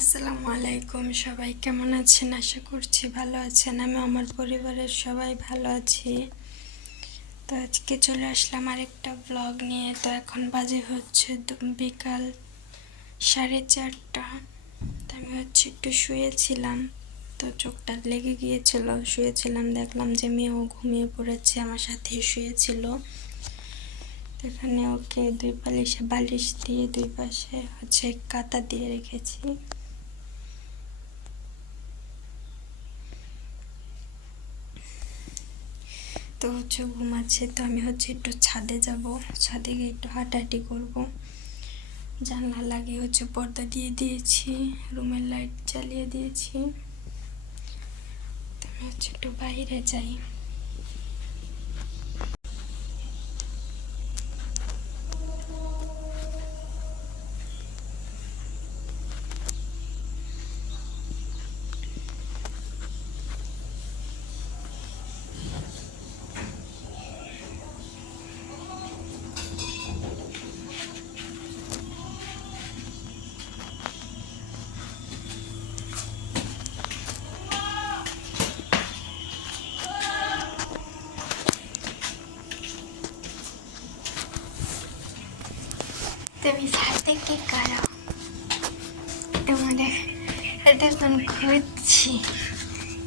আসসালামু আলাইকুম, সবাই কেমন আছেন? আশা করছি ভালো আছেন। আমি আমার পরিবারের সবাই ভালো আছি। তো আজকে চলে আসলাম আরেকটা ব্লগ নিয়ে। তো এখন বাজে হচ্ছে বিকাল সাড়ে চারটা। তো আমি হচ্ছে একটু শুয়েছিলাম। তো চোখটা লেগে গিয়েছিল। শুয়েছিলাম, দেখলাম যে মেয়েও ঘুমিয়ে পড়েছে, আমার সাথে শুয়েছিল। এখানে ওকে দুই বালিশে বালিশ দিয়ে দুই পাশে হচ্ছে কাতা দিয়ে রেখেছি। তো হচ্ছে ঘুম আছে, তো আমি হচ্ছে একটু ছাদে যাব। ছাদে গিয়ে একটু হাঁটাহাঁটি করব। জানলা লাগিয়ে হচ্ছে পর্দা দিয়ে দিয়েছি, রুমের লাইট জ্বালিয়ে দিয়েছি। তো আমি হচ্ছে একটু বাইরে যাই। তুমি কি করো তোমাদের এখন খুঁজছি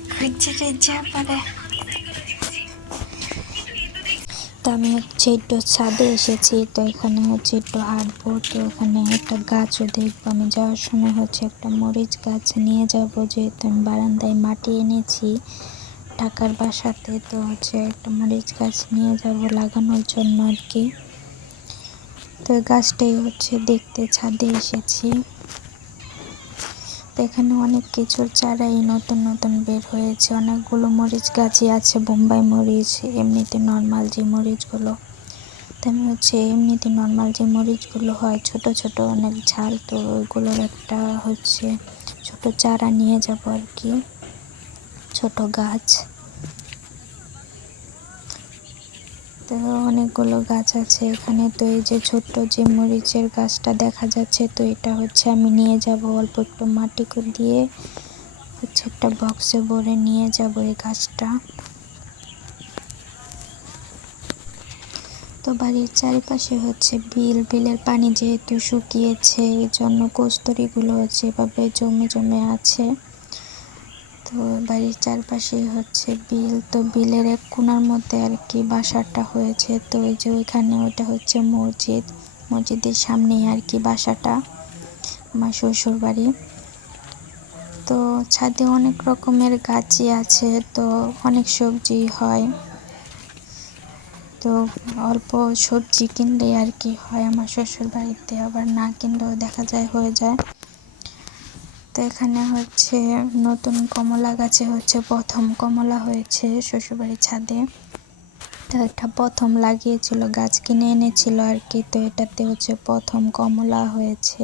খুঁজছি যা পারে তো আমি হচ্ছে একটু ছাদে এসেছি তো এখানে হচ্ছে একটু হাঁটবো তো ওখানে একটা গাছও দেখব。আমি যাওয়ার সময় হচ্ছে একটা মরিচ গাছ নিয়ে যাব যেহেতু আমি বারান্দায় মাটি এনেছি টাকার বাসাতে তো হচ্ছে একটা মরিচ গাছ নিয়ে যাব লাগানোর জন্য আর কি তো গাছটাই হচ্ছে দেখতে, ছাদে এসেছি। এখানে অনেক কিছুর চারাই নতুন নতুন বের হয়েছে। অনেকগুলো মরিচ গাছই আছে, বোম্বাই মরিচ, এমনিতে নর্মাল যে মরিচগুলো। তো আমি হচ্ছে এমনিতে নর্মাল যে মরিচগুলো হয়, ছোট ছোট অনেক ঝাল, তো ওইগুলোর একটা হচ্ছে ছোট চারা নিয়ে যাব আর কি। ছোট গাছ। তো অনেকগুলো গাছ আছে এখানে। তো এই যে ছোট্ট যে মরিচের গাছটা দেখা যাচ্ছে, তো এটা হচ্ছে আমি নিয়ে যাব অল্প একটু মাটি দিয়ে। হচ্ছে একটা বক্সে ভরে নিয়ে যাব এই গাছটা। তো বাড়ির চারিপাশে হচ্ছে বিল, বিলের পানি যেহেতু শুকিয়েছে এই জন্য কস্তুরিগুলো হচ্ছে এভাবে জমে জমে আছে। তো বাড়ির চারপাশেই হচ্ছে বিল। তো বিলের এক কোনার মধ্যে আর কি বাসাটা হয়েছে। তো ওই যে ওইখানে ওটা হচ্ছে মসজিদ। মসজিদের সামনেই আর কি বাসাটা আমার শ্বশুর বাড়ি তো ছাদে অনেক রকমের গাছই আছে। তো অনেক সবজি হয়। তো অল্প সবজি কিনলে আর কি হয়। আমার শ্বশুর বাড়িতে আবার না কিনলেও দেখা যায়, হয়ে যায়। তো এখানে হচ্ছে নতুন কমলা গাছে হচ্ছে প্রথম কমলা হয়েছে শ্বশুরবাড়ির ছাদে। তো এটা প্রথম লাগিয়েছিল, গাছ কিনে এনেছিল আর কি তো এটাতে হচ্ছে প্রথম কমলা হয়েছে।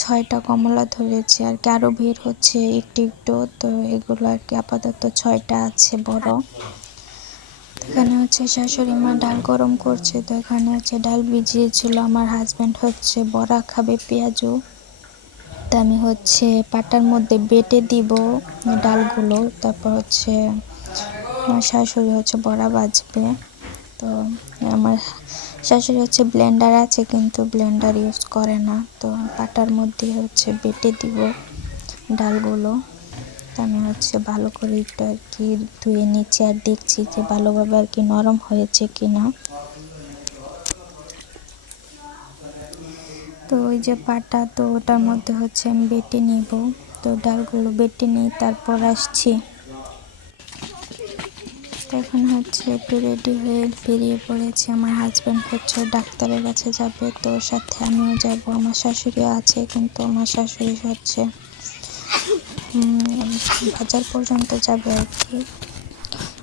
ছয়টা কমলা ধরেছে আর কি আরও ভিড় হচ্ছে একটু একটু। তো এগুলো আর কি আপাতত ছয়টা আছে বড়। এখানে হচ্ছে শাশুড়ি মা ডাল গরম করছে। তো এখানে হচ্ছে ডাল ভিজিয়েছিল। আমার হাজব্যান্ড হচ্ছে বড়া খাবে পেঁয়াজু তা আমি হচ্ছে পাটার মধ্যে বেটে দিব ডালগুলো। তারপর হচ্ছে আমার শাশুড়ি হচ্ছে বড়া বাজবে। তো আমার শাশুড়ি হচ্ছে ব্লেন্ডার আছে কিন্তু ব্লেন্ডার ইউজ করে না। তো পাটার মধ্যে হচ্ছে বেটে দিব ডালগুলো। আমি হচ্ছে ভালো করে একটু আর কি ধুয়ে নিচ্ছি আর দেখছি যে ভালোভাবে আর কি নরম হয়েছে কি না তো ওই যে পাটা, তো ওটার মধ্যে হচ্ছে আমি বেটে নিব। তো ডালগুলো বেটে নিই তারপর আসছি। এখন হচ্ছে একটু রেডি হয়ে বেরিয়ে পড়েছে। আমার হাজব্যান্ড হচ্ছে ডাক্তারের কাছে যাবে, তো ওর সাথে আমিও যাব। আমার শাশুড়ি আছে, কিন্তু আমার শাশুড়ি হচ্ছে বাজার পর্যন্ত যাবে আর কি।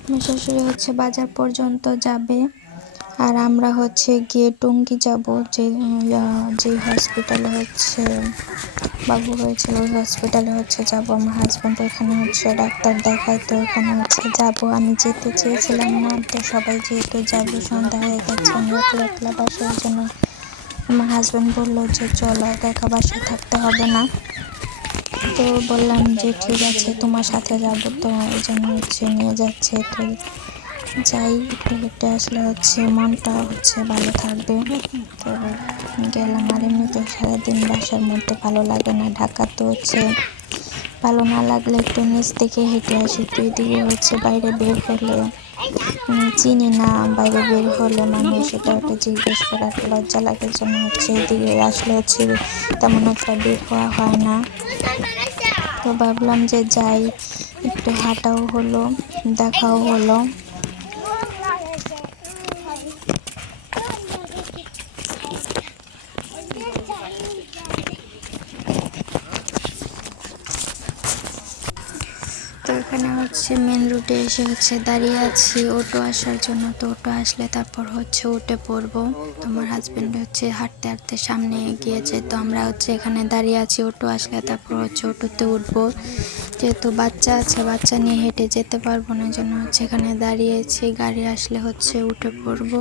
আমার শাশুড়ি হচ্ছে বাজার পর্যন্ত যাবে। আর আমরা হচ্ছে গিয়ে টঙ্গী যাব, যে যে হসপিটালে হচ্ছে, বাবু হয়েছিল, ওই হসপিটালে হচ্ছে যাব আমার হাজব্যান্ড ওখানে হচ্ছে ডাক্তার দেখায় তো ওখানে হচ্ছে যাব। আমি যেতে চেয়েছিলাম না, তো সবাই যেহেতু যাবে, সন্ধ্যা হয়ে গেছে, আমি একলা একলা বাসার জন্য আমার হাজব্যান্ড বলল যে, চলো, একা একা বাসায় থাকতে হবে না। তো বললাম যে, ঠিক আছে, তোমার সাথে যাব। তো ওই জন্য হচ্ছে নিয়ে যাচ্ছে, তো যাই একটু আসলে হচ্ছে মনটা হচ্ছে ভালো থাকবে। তো গেলাম আর এমনিতে সারাদিন বাসার মধ্যে ভালো লাগে না। ঢাকা তো হচ্ছে ভালো না লাগলে একটু নিচ থেকে হেঁটে আসি, একটু এদিকে হচ্ছে বাইরে বের হলে চিনি না, বাইরে বের হলে মানুষ, এটা ওটা জিজ্ঞেস করার লজ্জা লাগার জন্য হচ্ছে এদিকে আসলে হচ্ছে তেমন একটা বের হওয়া হয় না। তো ভাবলাম যে যাই, একটু হাঁটাও হলো, দেখাও হলো তো এখানে হচ্ছে মেন রুটে এসে হচ্ছে দাঁড়িয়ে আছি, অটো আসার জন্য। তো অটো আসলে তারপর হচ্ছে উঠে পড়ব। তোমার হাজব্যান্ড হচ্ছে হাঁটতে হাঁটতে সামনে গিয়েছে তো আমরা হচ্ছে এখানে দাঁড়িয়ে আছি, অটো আসলে তারপর হচ্ছে অটোতে উঠবো। যেহেতু বাচ্চা আছে, বাচ্চা নিয়ে হেঁটে যেতে পারব না জন্য হচ্ছে এখানে দাঁড়িয়েছি। গাড়ি আসলে হচ্ছে উঠে পড়ব।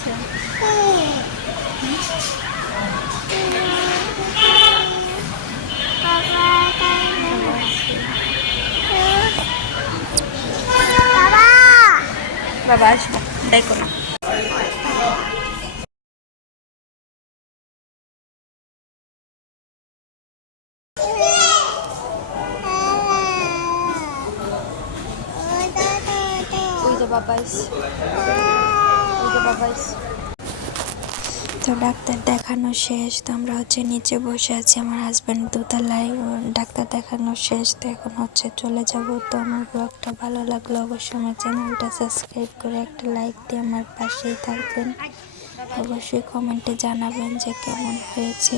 উপরে গেছে বাবা বাবা বাবা আসব তো ডাক্তার দেখানো শেষ, তো আমরা হচ্ছে নিচে বসে আছি, আমার হাজব্যান্ড দোতলায় ডাক্তার দেখানো শেষ, তো এখন হচ্ছে চলে যাব। তো আমার ব্লগটা ভালো লাগল অবশ্যই আমার চ্যানেলটা সাবস্ক্রাইব করে একটা লাইক দিয়ে আমার পাশেই থাকবেন। অবশ্যই কমেন্টে জানাবেন যে কেমন হয়েছে।